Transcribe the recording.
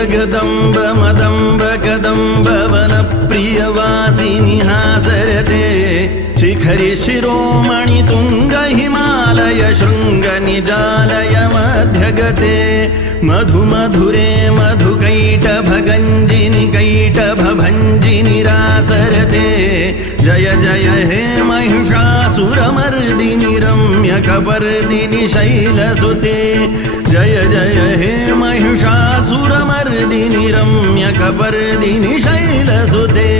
जगदम्ब मदम्ब कदम्ब वनप्रियवासिनि हासरते शिखरि शिरोमणि तुंग हिमालय शृंग निजालय मध्यगते मधु मधुरे मधुकैटभगञ्जिनि कैटभभञ्जिनि रासरते जय जय हे महिषासुरमर्दिनि रम्यकपर्दिनि शैलसुते जय जय हे महिषासुरमर्दिनि रम्यकपर्दिनि शैलसुते।